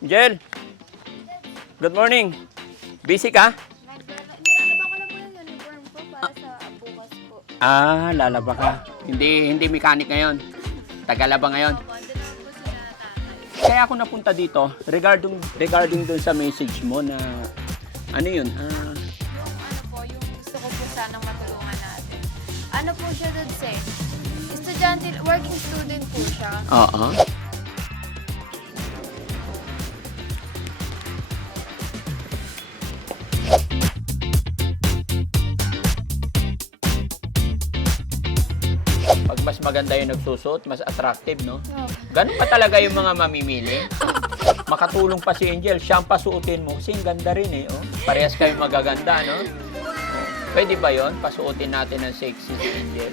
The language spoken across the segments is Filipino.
Jel, good morning. Busy ka? Nilalaba ko lang po yung uniform ko para sa bukas po. Ah, lalaba ka. Hindi hindi mechanic ngayon. Tagalaba ngayon. Opo, andun naman po sila tatay. Kaya ako napunta dito regarding regarding doon sa message mo na ano yun? Ah, Yung ano po, yung gusto ko po sanang matulungan natin. Ano po siya doon, Sen? Estudyante, working student po siya. oo. Maganda yung nagsusot, mas attractive, no? Ganun pa talaga yung mga mamimili. Makatulong pa si Angel, siyang pasuotin mo. Kasi ang ganda rin eh. Oh. Parehas kayo magaganda, no? Oh. Pwede ba yon Pasuotin natin ng sexy si Angel.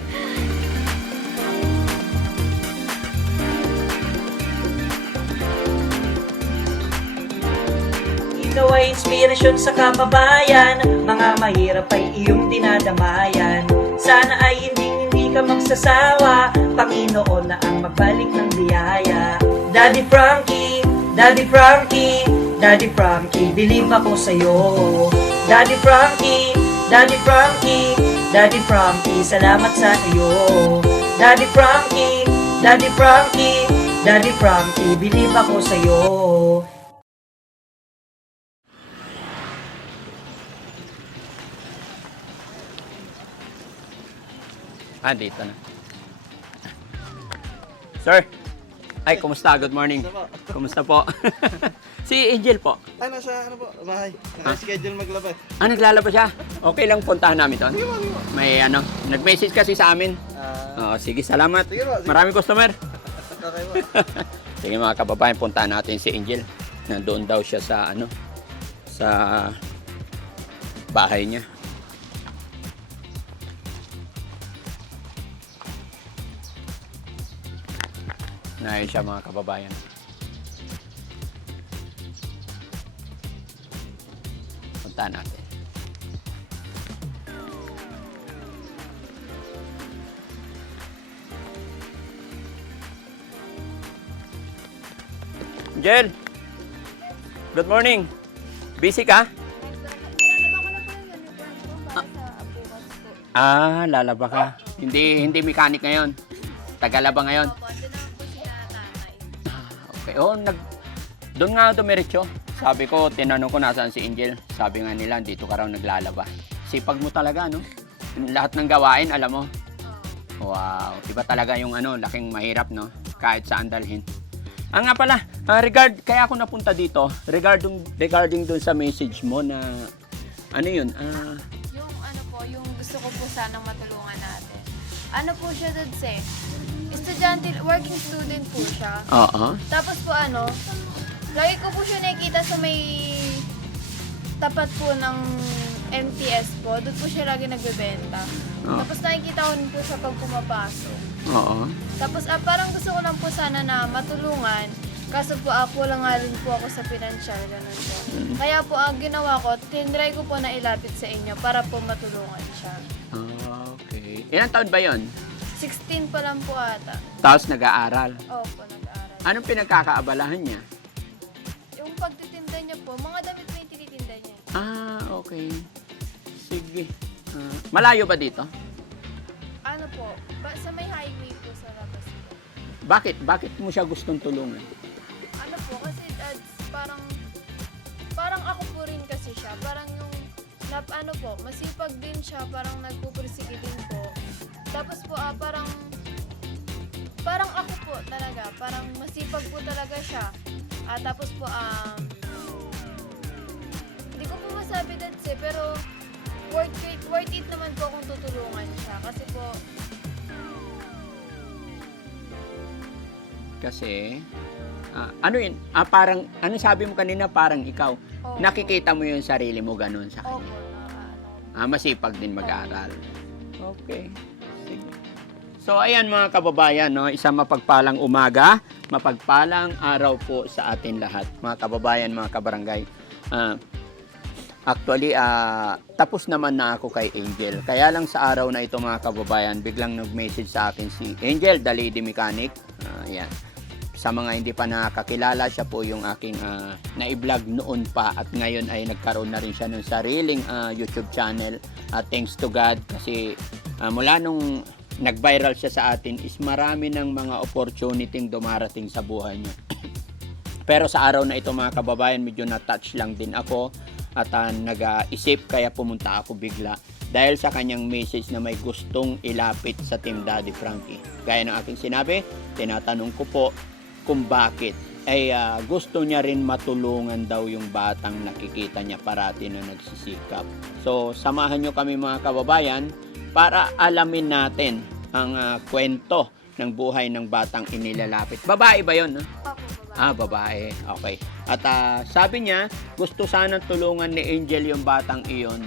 Ikaw ay inspirasyon sa kababayan Mga mahirap ay iyong dinadamayan Sana ay hindi ka magsasawa Panginoon na ang magbalik ng biyaya. Daddy Frankie, Daddy Frankie Daddy Frankie, believe ako sa'yo. Daddy Frankie, Daddy Frankie Daddy Frankie, salamat sa iyo. Daddy Frankie, Daddy Frankie Daddy Frankie, believe ako sa'yo Ah, dito na. Sir. Ay, kumusta? Good morning. Kumusta po? si Angel po. Ay, nasa ano po, bahay. Naka-schedule maglaba. Ah, naglalaba siya. Okay lang puntahan namin. Sige sige mo. May ano, nag-message kasi sa amin. Ah, Oo, sige, salamat. Sige po, sige. Maraming customer. okay po. sige mga kababayan, puntahan natin si Angel. Nandoon daw siya sa ano, sa bahay niya. Naayos siya mga kababayan. Puntahan natin. Jel, good morning. Busy ka? Ah, lalaba ka. Hindi hindi mechanic ngayon. Tagalaba ngayon. Oh, nag doon nga dumiretso. Sabi ko, tinanong ko nasaan si Angel. Sabi nga nila, dito ka raw naglalaba. Sipag mo talaga, no? Lahat ng gawain, alam mo. Wow. Iba talaga yung ano, laking mahirap, no? Kahit saan dalhin. Ah nga pala, ah, regard, kaya ako napunta dito, regarding, regarding doon sa message mo na, ano yun, ah, Yung ano po, yung gusto ko po sanang matulungan natin. Ano po siya doon, Sen? Estudyante, working student po siya. oo. Tapos po ano, lagi ko po siya nakikita sa may tapat po ng MTS po. Doon po siya lagi nagbebenta. Oh. Tapos nakikita ko rin po siya pag pumapasok. Oo. Tapos ah, parang gusto ko lang po sana na matulungan. Kaso po ako lang nga rin po ako sa financial, ganun po. Kaya po ang ginawa ko, tinry ko po na ilapit sa inyo para po matulungan siya. Ah, okay. Ilang taon ba yon? 16 pa lang po ata. Tapos nag-aaral. Opo, nag-aaral. Anong pinagkakaabalahan niya? Yung pagtitinda niya po, mga damit po yung tinitinda niya. Ah, okay. Sige. Ah, malayo ba dito? Ano po, ba, sa may highway po sa labas po. Bakit? Bakit mo siya gustong tulungan? Ano po, kasi uh, parang, parang ako po rin kasi siya. Parang yung, nap, ano po, masipag din siya, parang nagpupursige din po. Tapos po, ah, parang, parang ako po talaga, parang masipag po talaga siya. Ah, tapos po, um, hindi ko po masabi that's eh, pero worth it, worth it naman po kung tutulungan siya. Kasi po, Kasi, ah, ano yun? Ah, parang, ano sabi mo kanina? Parang ikaw. oh, Nakikita mo yung sarili mo ganun sa Opo, kanya. na ano, Ah, masipag din mag-aral. Okay. So, ayan mga kababayan, no? isang mapagpalang umaga, mapagpalang araw po sa atin lahat. Mga kababayan, mga kabarangay. Ah, actually, ah, tapos naman na ako kay Angel. Kaya lang sa araw na ito mga kababayan, biglang nag-message sa akin si Angel, the lady mechanic. Ah, ayan. sa mga hindi pa nakakilala, siya po yung aking ah, na-vlog noon pa at ngayon ay nagkaroon na rin siya ng sariling ah, YouTube channel. At thanks to God kasi ah, mula nung nag-viral siya sa atin is marami ng mga opportunity dumarating sa buhay niya. Pero sa araw na ito mga kababayan, medyo na-touch lang din ako at ah, nag-isip kaya pumunta ako bigla dahil sa kanyang message na may gustong ilapit sa Team Daddy Frankie. Gaya ng aking sinabi, tinatanong ko po kung bakit ay ah, gusto niya rin matulungan daw yung batang nakikita niya parati na nagsisikap. So, samahan nyo kami mga kababayan para alamin natin ang ah, kwento ng buhay ng batang inilalapit. Babae ba yun? babae. Ah, babae. Okay. At ah, sabi niya, gusto sanang tulungan ni Angel yung batang iyon.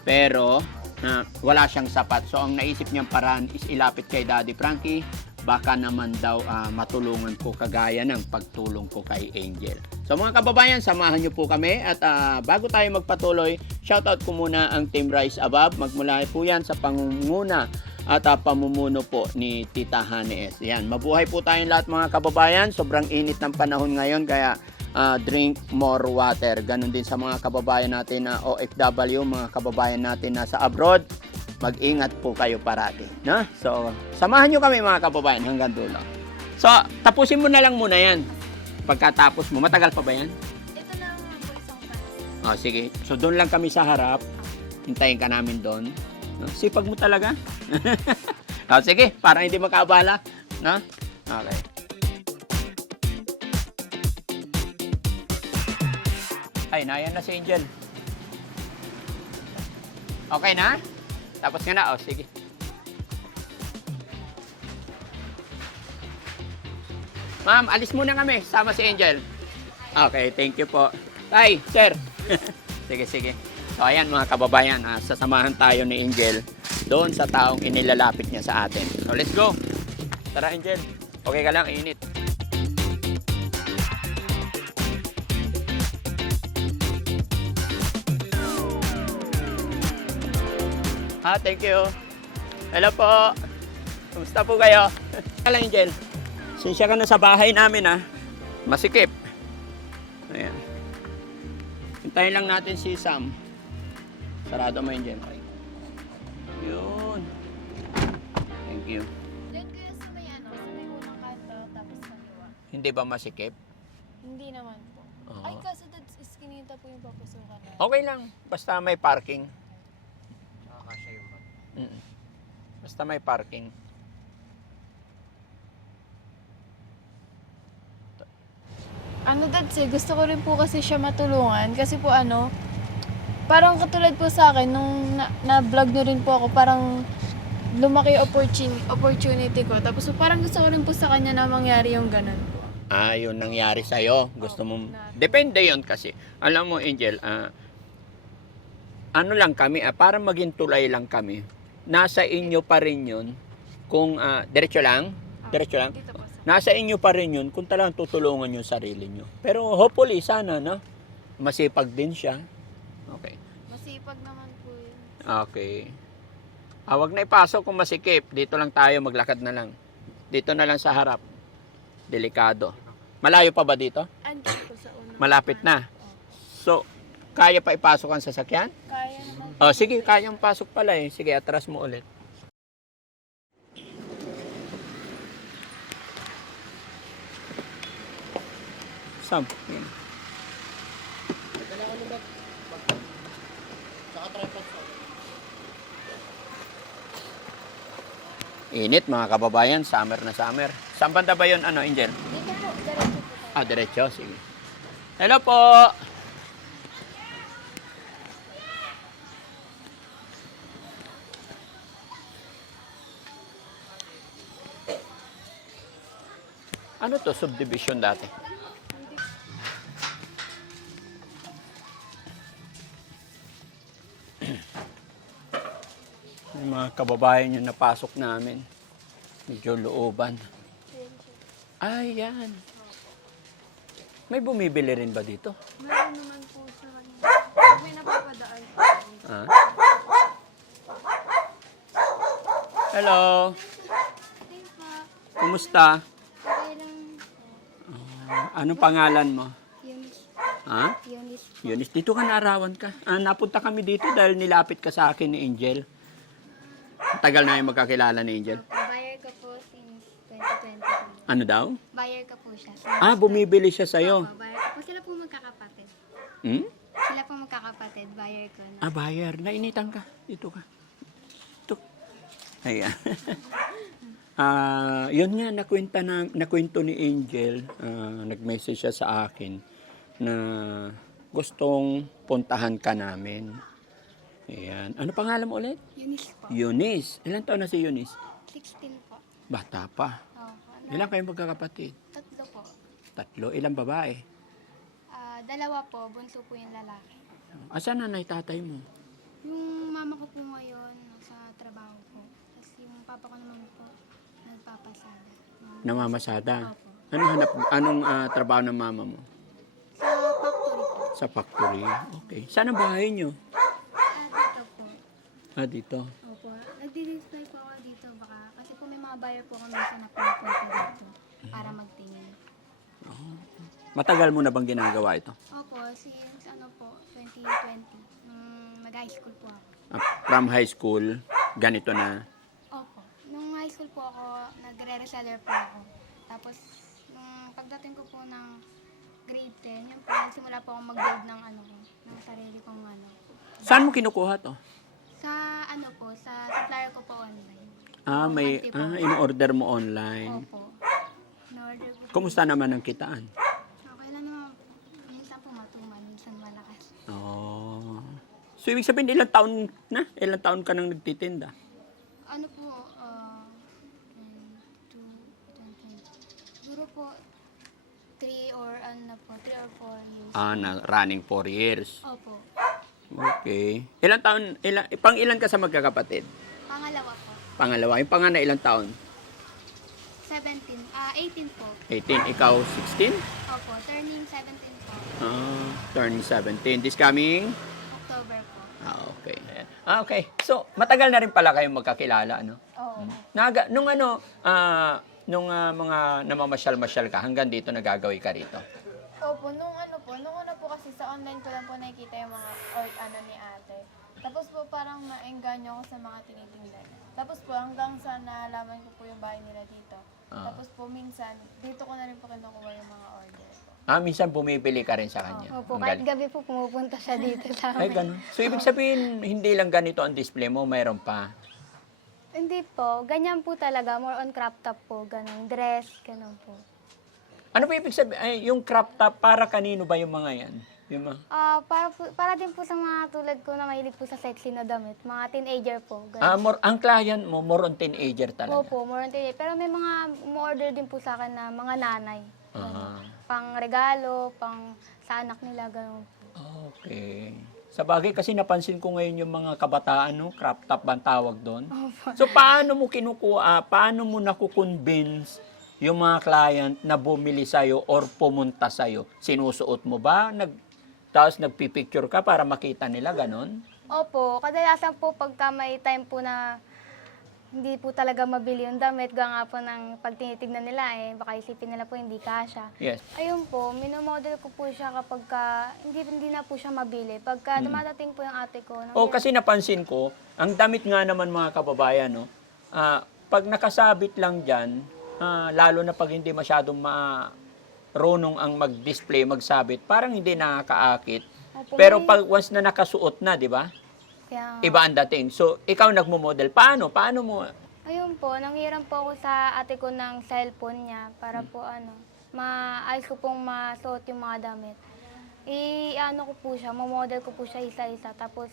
Pero, na wala siyang sapat. So, ang naisip niyang paraan is ilapit kay Daddy Frankie. Baka naman daw ah, matulungan ko kagaya ng pagtulong ko kay Angel. So mga kababayan, samahan niyo po kami. At ah, bago tayo magpatuloy, shoutout ko muna ang Team Rise Above. Magmula po yan sa pangunguna at ah, pamumuno po ni Tita Hanes. Yan, mabuhay po tayong lahat mga kababayan. Sobrang init ng panahon ngayon kaya ah, drink more water. Ganon din sa mga kababayan natin na OFW, mga kababayan natin nasa abroad. Mag-ingat po kayo parati. No? So, samahan nyo kami mga kababayan hanggang dulo. So, tapusin mo na lang muna yan. Pagkatapos mo, matagal pa ba yan? Ito na nga po isang fans. Oh, sige. So, doon lang kami sa harap. Hintayin ka namin doon. No? Sipag mo talaga. oh, sige, para hindi makabala. No? Okay. Ay, nayan na si Angel. Okay na? Tapos nga na? Oh, sige. Ma'am, alis muna kami. Sama si Angel. Okay, thank you po. Tay, sir. sige, sige. So, ayan mga kababayan, ah, sasamahan tayo ni Angel doon sa taong inilalapit niya sa atin. So, let's go. Tara, Angel. Okay ka lang, init. Ha, thank you. Hello po. Kumusta po kayo? Hello, Angel. Sinsya ka na sa bahay namin, ha. Masikip. Ayan. Hintayin lang natin si Sam. Sarado mo dyan. Yun. Thank you. Diyan kayo sa may ano, sa may unang kanto, tapos kaliwa. Hindi ba masikip? Hindi naman po. Oo. Ay, kaso that's iskinita po yung papasukan na. Okay lang. Basta may parking. Mm. Basta may parking. Ano dadsi, gusto ko rin po kasi siya matulungan. Kasi po ano, parang katulad po sa akin, nung na- na-vlog nyo rin po ako, parang lumaki opportunity, opportunity ko. Tapos po, parang gusto ko rin po sa kanya na mangyari yung ganun. Ah, yun nangyari sa'yo. Gusto mo... na- Depende yon kasi. Alam mo, Angel, ah, ano lang kami, ah, para maging tulay lang kami. Nasa inyo pa rin yun. Kung, ah, diretso lang, diretso lang. Po. Nasa inyo pa rin yun kung talagang tutulungan yung sarili nyo. Pero hopefully, sana, no? Masipag din siya. Okay. Masipag naman po yun. Okay. Ah, wag na ipasok kung masikip. Dito lang tayo, maglakad na lang. Dito na lang sa harap. Delikado. Malayo pa ba dito? Malapit na. So, kaya pa ipasok ang sasakyan? Kaya. Oh, sige, kayang pasok pala eh. Sige, atras mo ulit. Sam. yan. Init mga kababayan, summer na summer. Saan banda ba yun, ano, Angel? Dito po, diretso po. Ah, diretso, sige. Hello po! Ano to, subdivision dati? Yung mga kababayan yung napasok namin. Medyo looban. Ay, yan. May bumibili rin ba dito? Meron naman po sa kanya. May napapadaan po. Ah. Hello. Kumusta? Anong pangalan mo? Eunice. Ha? Eunice. Yunis, dito ka naarawan ka. Ah, napunta kami dito dahil nilapit ka sa akin ni Angel. Tagal na yung magkakilala ni Angel. Buyer ko po since 2020. Ano daw? Buyer ko po siya. Ah, bumibili siya sa'yo. Opo, buyer ko po. Sila po magkakapatid. Hmm? Sila po magkakapatid. Buyer ko. Na. Ah, buyer. Nainitan ka. Dito ka. Ito. Ayan. Ah, yun nga, nakwenta na, nakwento ni Angel, ah, nag-message siya sa akin na gustong puntahan ka namin. Ayan. Ano pangalan mo ulit? Eunice po. Eunice. Ilan taon na si Eunice? 16 po. Bata pa. Opo. Ano, Ilan kayong magkakapatid? Tatlo po. Tatlo. Ilang babae? Ah, dalawa po. Bunso po yung lalaki. Asan nanay tatay mo? Yung mama ko po ngayon nasa trabaho po. Tapos yung papa ko naman po nagpapasada. Namamasada. Opo. Ano hanap, anong ah, trabaho ng mama mo? Sa factory po. Sa factory. Okay. Saan ang bahay nyo? Ah, dito po. Ah, dito. Opo. Nagdi-display po ako dito baka kasi po may mga buyer po kami sa napupunta dito para magtingin. Matagal mo na bang ginagawa ito? Opo, since ano po, 2020, nung mag-high school po ako. Ah, from high school, ganito na. High school po ako, nagre-reseller po ako. Tapos, nung pagdating ko po ng grade 10, yun po, nagsimula po ako mag-build ng ano ko, ng sarili kong ano. Saan mo kinukuha to? Sa ano po, sa supplier ko po online. Ah, may Anti po. ah, in-order mo online. Opo. In-order po. Kumusta naman ang kitaan? Okay lang naman po. Minsan po matumal, minsan malakas. Oh. So, ibig sabihin, ilang taon na? Ilang taon ka nang nagtitinda? Po, 3 or ano na po, 3 or 4 years. Ah, na running 4 years. Opo. Okay. Ilang taon, ilang, pang ilan ka sa magkakapatid? Pangalawa po, Pangalawa. Yung panganay, ilang taon? 17, ah, 18 po. 18. Ikaw, 16? Opo, turning 17 po, Ah, turning 17. This coming? October po. Ah, okay. Ah, okay. So, matagal na rin pala kayong magkakilala, ano? Oo. Naga, nung ano, ah, nung ah, mga namamasyal-masyal ka, hanggang dito nagagawi ka rito. Opo, nung ano po, nung una po kasi sa online ko lang po nakikita yung mga or ano ni ate. Tapos po parang naengganyo ako sa mga tinitingnan. Tapos po hanggang sa nalaman ko po yung bahay nila dito. Ah. Tapos po minsan, dito ko na rin po kinukuha yung mga order ko. Ah, minsan bumibili ka rin sa kanya. Opo, Ang kahit galing. gabi po pumupunta siya dito sa Ay, amin. ganun. So, ibig sabihin, hindi lang ganito ang display mo, mayroon pa. Hindi po, ganyan po talaga, more on crop top po, ganun, dress, ganun po. Ano ba ibig sabihin? Ay, yung crop top, para kanino ba yung mga yan? Yung mga... Ah, para, po- para din po sa mga tulad ko na mahilig po sa sexy na damit, mga teenager po, ganun. Ah, more, ang client mo, more on teenager talaga. Opo, more on teenager. Pero may mga umorder din po sa akin na mga nanay. Ah, Pang regalo, pang sa anak nila, ganun po. okay. Sa bagay, kasi napansin ko ngayon yung mga kabataan, no? crop top ba tawag doon? So, paano mo kinukuha, paano mo nakukonvince yung mga client na bumili sa'yo or pumunta sa'yo? Sinusuot mo ba? Nag, tapos nagpipicture ka para makita nila, ganon? Opo, kadalasan po pagka may time po na hindi po talaga mabili yung damit, gawa nga po ng pag tinitignan nila eh, baka isipin nila po hindi kasha. Yes. Ayun po, minomodel ko po siya kapag ka, hindi, hindi na po siya mabili. Pagka dumadating po yung ate ko, nang- O kasi napansin ko, ang damit nga naman mga kababayan, no, ah, pag nakasabit lang dyan, ah, lalo na pag hindi masyadong marunong ang mag-display, magsabit, parang hindi nakakaakit. Opo, Pero may- pag once na nakasuot na, di ba? Kaya, Iba ang dating. So, ikaw nagmo-model. Paano? Paano mo? ayun po, nanghiram po ako sa ate ko ng cellphone niya para po ano, maayos ko pong masuot yung mga damit. I-ano ko po siya, mamodel ko po siya isa-isa. Tapos,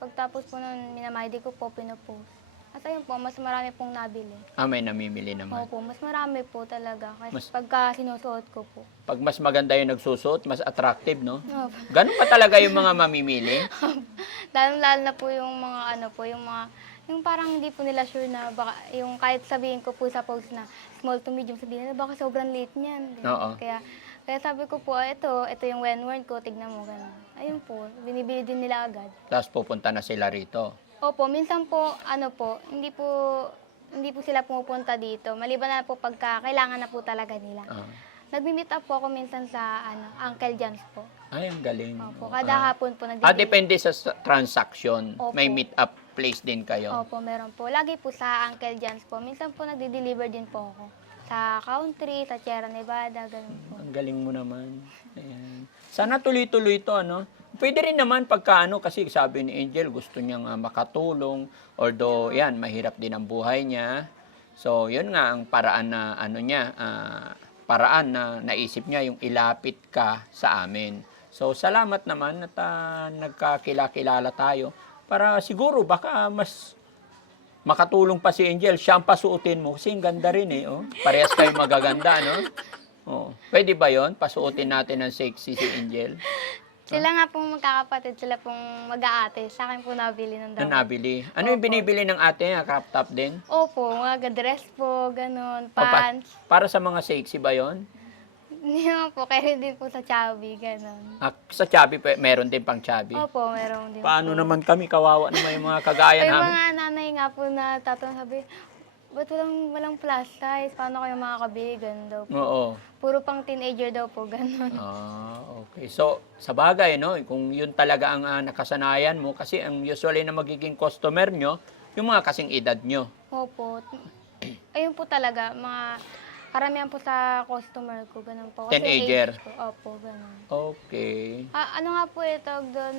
pagtapos po nun, minamaydi ko po, pinupost. At ayun po, mas marami pong nabili. Ah, may namimili naman. Opo, mas marami po talaga. Kasi Mas- pagka sinusuot ko po. Pag mas maganda yung nagsusuot, mas attractive, no? Opo. Ganun pa talaga yung mga mamimili? Lalo-lalo na po yung mga ano po, yung mga, yung parang hindi po nila sure na baka, yung kahit sabihin ko po sa post na small to medium, sabihin nila baka sobrang late niyan. Ganun. Oo. Kaya, kaya sabi ko po, "Ah, ito, ito yung when worn ko, tignan mo, ganun. Ayun po, binibili din nila agad. Tapos pupunta na sila rito. Opo, minsan po, ano po, hindi po, hindi po sila pumupunta dito. Maliban na po pagka kailangan na po talaga nila. Ah. nagmi-meet up po ako minsan sa ano, Uncle John's po. Ay, ang galing. Opo, kada ah. hapon po nagdi Ah, depende sa s- transaction. Opo. May meet-up place din kayo. Opo, meron po. Lagi po sa Uncle John's po. Minsan po nagdi-deliver din po ako. Sa country, sa Sierra Nevada, ganun po. Ang galing mo naman. Ayan. Sana tuloy-tuloy to, ano? Pwede rin naman pagka ano, kasi sabi ni Angel, gusto niyang ah, makatulong. Although, yan, mahirap din ang buhay niya. So, yun nga ang paraan na, ano niya, ah, paraan na naisip niya yung ilapit ka sa amin. So, salamat naman at ah, nagkakilala tayo. Para siguro, baka mas makatulong pa si Angel, siya ang pasuotin mo. Kasi ang ganda rin eh. Oh. Parehas kayo magaganda, no? Oh. Pwede ba yon Pasuotin natin ng sexy si Angel. Sila nga pong magkakapatid, sila pong mag-aate. Sa akin po nabili ng Na damit. nabili. Ano yung Opo. binibili ng ate? Ah, Crop top din? Opo, mga dress po, ganun, O, pa- pants. para sa mga sexy ba yon? Hindi naman po, kaya din po sa chubby, ganun. Ah, sa chubby, pa- meron din pang chubby. Opo, meron din Paano po. naman kami? Kawawa naman yung mga kagaya May namin. mga nanay nga po na tatanong sabi, ba't walang, walang plus size? Paano kayo makakabili? Ganun daw po. Oo. Puro pang teenager daw po, ganun. Ah, okay. So, sa bagay, no, kung yun talaga ang ah, nakasanayan mo, kasi ang usually na magiging customer nyo, yung mga kasing edad nyo. Opo. Ayun po talaga, mga karamihan po sa customer ko, ganun po. Kasi Teenager. age ko, Opo, ganun. Okay. Ah, ano nga po ito doon,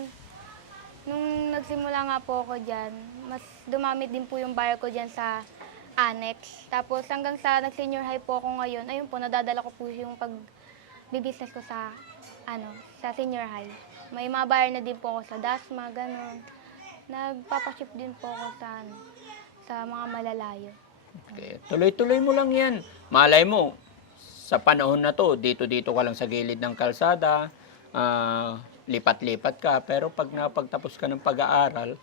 nung nagsimula nga po ako dyan, mas dumamit din po yung buyer ko dyan sa annex. Tapos hanggang sa nag-senior high po ako ngayon, ayun po, nadadala ko po yung pag business ko sa, ano, sa senior high. May mga buyer na din po ako sa Dasma, ganun. Nagpapaship din po ako sa, ano, sa mga malalayo. okay. Tuloy-tuloy mo lang yan. Malay mo, sa panahon na to, dito-dito ka lang sa gilid ng kalsada, ah, lipat-lipat ka, pero pag napagtapos ka ng pag-aaral,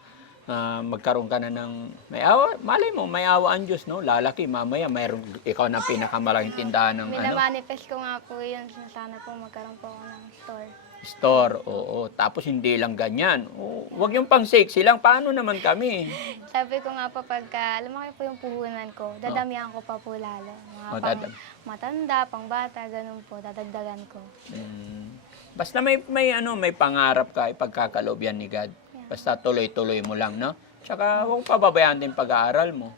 ah, magkaroon ka na ng, may awa, malay mo, may awa ang Diyos, no? Lalaki, mamaya, mayroon, ikaw na pinakamalaki tindahan ng ano, Minamanifest ko nga po yun, na sana po magkaroon po ako ng store. store, oo. Tapos hindi lang ganyan. Oo, wag yung pang sexy lang, paano naman kami? Sabi ko nga po pagka lumaki po yung puhunan ko, dadamihan ko pa po lalo. Mga Oh, pang dadam- matanda, pang bata, ganun po, dadagdagan ko. Mm. Basta may may ano, may pangarap ka, ipagkakaloob yan ni God. Basta tuloy-tuloy mo lang, no? Tsaka huwag pababayaan din pag-aaral mo.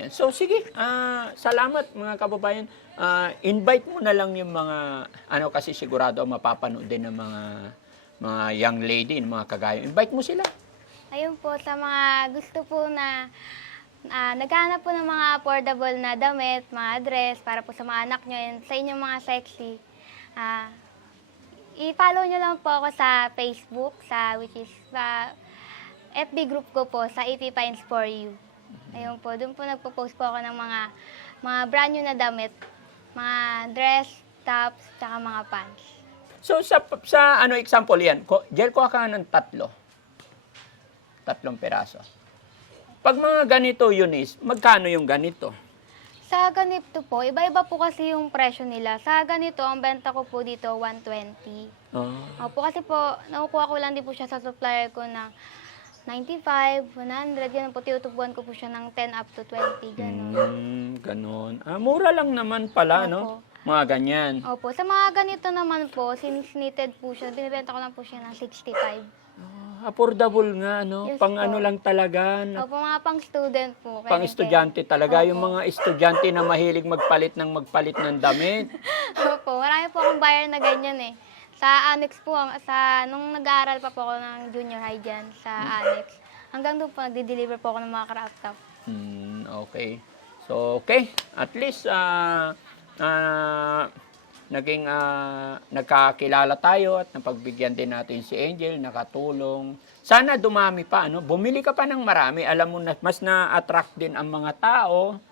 Yan. So sige, ah, salamat mga kababayan. Ah, invite mo na lang yung mga ano kasi sigurado mapapanood din ng mga mga young lady, ng mga kagaya. Invite mo sila. Ayun po, sa mga gusto po na ah, naghahanap po ng mga affordable na damit, mga dress, para po sa mga anak nyo and sa inyong mga sexy, ah, i-follow nyo lang po ako sa Facebook, sa which is sa FB group ko po, sa EP Pines for You. Ayun po, doon po nagpo-post po ako ng mga mga brand new na damit, mga dress, tops, tsaka mga pants. So sa sa ano example yan, ko, gel ko ka ng tatlo. Tatlong peraso. Pag mga ganito, Eunice, magkano yung ganito? Sa ganito po, iba-iba po kasi yung presyo nila. Sa ganito, ang benta ko po dito, 120. Ah. Opo, kasi po, nakukuha ko lang din po siya sa supplier ko ng 95, 100, ganun po. Tinutubuan ko po siya ng 10 up to 20, ganun. Mm, ganon. Ah, mura lang naman pala, no? Mga ganyan. Opo, sa mga ganito naman po, since knitted po siya, binibenta ko lang po siya ng 65. Affordable nga, no? Yes pang po. ano lang talaga. na- Opo, mga pang student po. pang kaya- estudyante talaga. Opo. Yung mga estudyante na mahilig magpalit ng magpalit ng damit. Opo, marami po akong buyer na ganyan eh. Sa Annex po, ang- sa, nung nag-aaral pa po ako ng junior high dyan sa Annex, hanggang doon po nagde-deliver po ako ng mga craft top. Hmm, okay. So, okay. At least, ah, ah, naging ah, nagkakilala tayo at napagbigyan din natin si Angel, nakatulong. Sana dumami pa, ano? Bumili ka pa ng marami. Alam mo na, mas na-attract din ang mga tao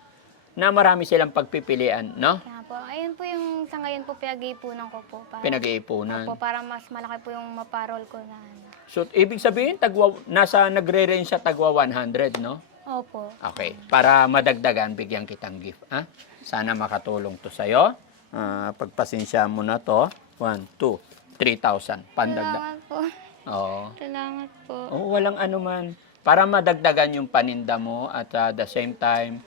na marami silang pagpipilian, no? Kaya po, ayun po yung sa ngayon po pinag-iipunan ko po. Para, Pinag-iipunan. Opo, para mas malaki po yung maparol ko na ano. So, ibig sabihin, tagwa, nasa nagre-range siya tagwa 100, no? Opo. Okay. Para madagdagan, bigyan kitang gift. Ha? Sana makatulong to sa'yo. Ah, pagpasensya mo na to. 1, 2, 3,000. Pandagdag. Salamat po. Oo. Salamat po. Oh, walang anuman. Para madagdagan yung paninda mo at uh, the same time,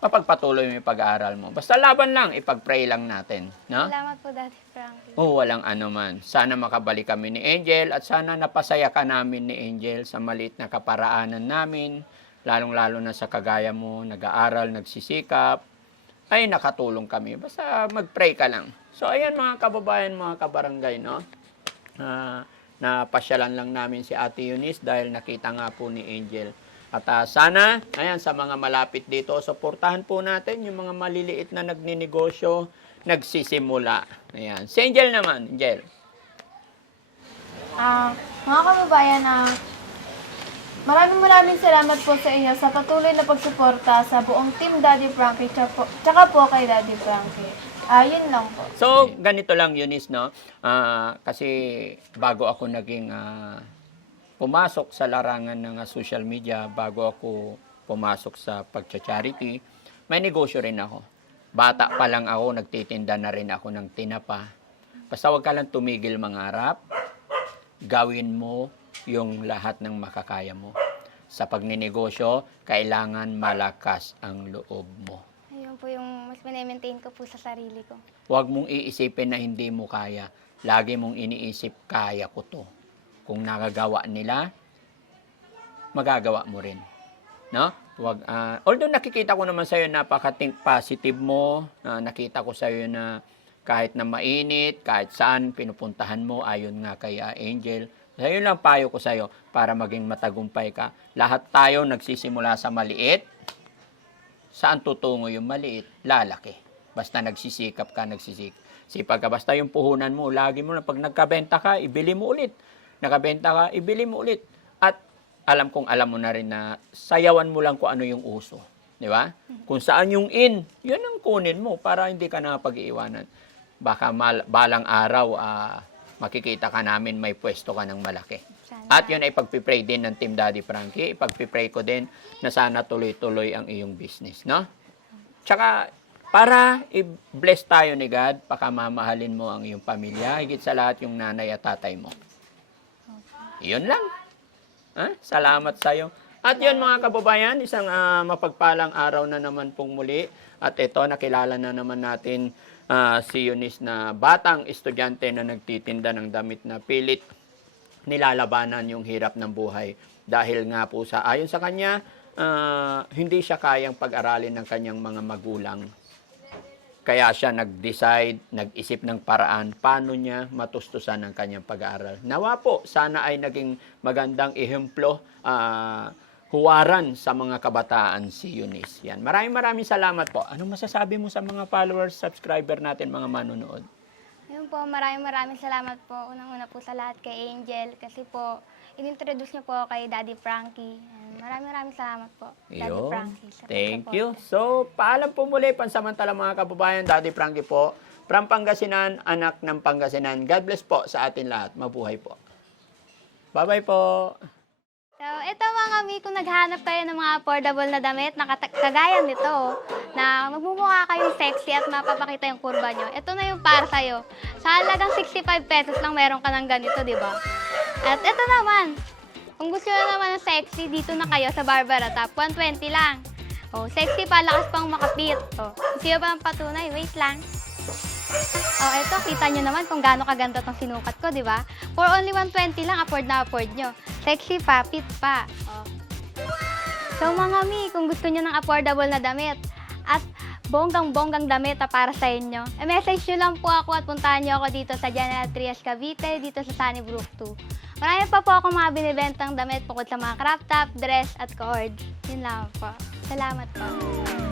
mapagpatuloy mo yung pag-aaral mo. Basta laban lang, ipag-pray lang natin. No? Salamat po, Daddy Frankie. Oo, walang ano man. Sana makabalik kami ni Angel at sana napasaya ka namin ni Angel sa maliit na kaparaanan namin. Lalong-lalo na sa kagaya mo, nag-aaral, nagsisikap. Ay, nakatulong kami. Basta mag-pray ka lang. So, ayan mga kababayan, mga kabarangay, no? Ah, napasyalan lang namin si Ate Eunice dahil nakita nga po ni Angel. At ah, sana, ayan, sa mga malapit dito, suportahan po natin yung mga maliliit na nagninegosyo, nagsisimula. Ayan. Si Angel naman, Angel. Ah, mga kababayan, ah, maraming maraming salamat po sa inyo sa patuloy na pagsuporta sa buong Team Daddy Frankie tsaka tsaka po kay Daddy Frankie. Ah, yun lang po. So, ganito lang, Eunice, no? Ah, kasi bago ako naging ah, pumasok sa larangan ng ah, social media, bago ako pumasok sa pagcha-charity, may negosyo rin ako. Bata pa lang ako, nagtitinda na rin ako ng tinapa. Basta wag ka lang tumigil mangarap, gawin mo yung lahat ng makakaya mo. Sa pagninegosyo, kailangan malakas ang loob mo. Ayun po yung mas maintain ko po sa sarili ko. Huwag mong iisipin na hindi mo kaya. Lagi mong iniisip, kaya ko to. Kung nakagawa nila, magagawa mo rin. No? Wag, ah, although nakikita ko naman sa'yo napaka-think positive mo, na nakita ko sa'yo na kahit na mainit, kahit saan pinupuntahan mo, ayon nga kay ah, Angel. Sa'yo lang payo ko sa'yo para maging matagumpay ka. Lahat tayo nagsisimula sa maliit, saan tutungo yung maliit? Lalaki. Basta nagsisikap ka, nagsisikap. Sipag ka, basta yung puhunan mo, lagi mo na pag nagkabenta ka, ibili mo ulit. Nakabenta ka, ibili mo ulit. At alam kong alam mo na rin na sayawan mo lang kung ano yung uso. Di ba? Kung saan yung in, yun ang kunin mo para hindi ka na pag-iiwanan. Baka mal- balang araw, ah, makikita ka namin may pwesto ka ng malaki. At yun ay pagpipray din ng Team Daddy Frankie. Pagpipray ko din na sana tuloy-tuloy ang iyong business, no? Tsaka, para i-bless tayo ni God, pakamamahalin mo ang iyong pamilya, higit sa lahat yung nanay at tatay mo. Yun lang. Ha? Salamat sa'yo. At yun mga kababayan, isang ah, mapagpalang araw na naman pong muli. At ito, nakilala na naman natin ah, si Eunice na batang estudyante na nagtitinda ng damit na pilit nilalabanan yung hirap ng buhay. Dahil nga po sa, ayon sa kanya, ah, hindi siya kayang pag-aralin ng kanyang mga magulang. Kaya siya nag-decide, nag-isip ng paraan paano niya matustusan ang kanyang pag-aaral. Nawa po, sana ay naging magandang ehemplo, ah, huwaran sa mga kabataan si Eunice. Yan. Maraming maraming salamat po. Anong masasabi mo sa mga followers, subscriber natin, mga manonood? Ayun po, maraming maraming salamat po. Unang-una po sa lahat kay Angel kasi po, inintroduce niyo po kay Daddy Frankie. Ayan, Maraming maraming salamat po, Daddy Yun. Frankie. Thank pagsuporta. you. So, paalam po muli, pansamantala mga kababayan, Daddy Frankie po, from Pangasinan, anak ng Pangasinan. God bless po sa atin lahat. Mabuhay po. Bye-bye po. So, ito mga mi, kung naghanap kayo ng mga affordable na damit na kata- kagaya nito, na magmumukha kayong sexy at mapapakita yung kurba nyo, ito na yung para sa'yo. Sa halagang 65 pesos lang meron ka ng ganito, di ba? At ito naman, kung gusto nyo naman ng sexy, dito na kayo sa Barbara Top, 120 lang. Oh, sexy pa, lakas pang makapit. Oh, gusto nyo ba ng patunay? Wait lang. Oh, eto, kita nyo naman kung gaano kaganda tong sinukat ko, di ba? For only 120 lang, afford na afford nyo. Sexy pa, fit pa. Oh. So mga mi, kung gusto nyo ng affordable na damit at bonggang-bonggang damit para sa inyo, e-message nyo lang po ako at puntahan nyo ako dito sa General Trias Cavite, dito sa Sunnybrook 2. Marami pa po ako mga binibentang damit bukod sa mga crop top, dress at cords. Yun lang po. Salamat po.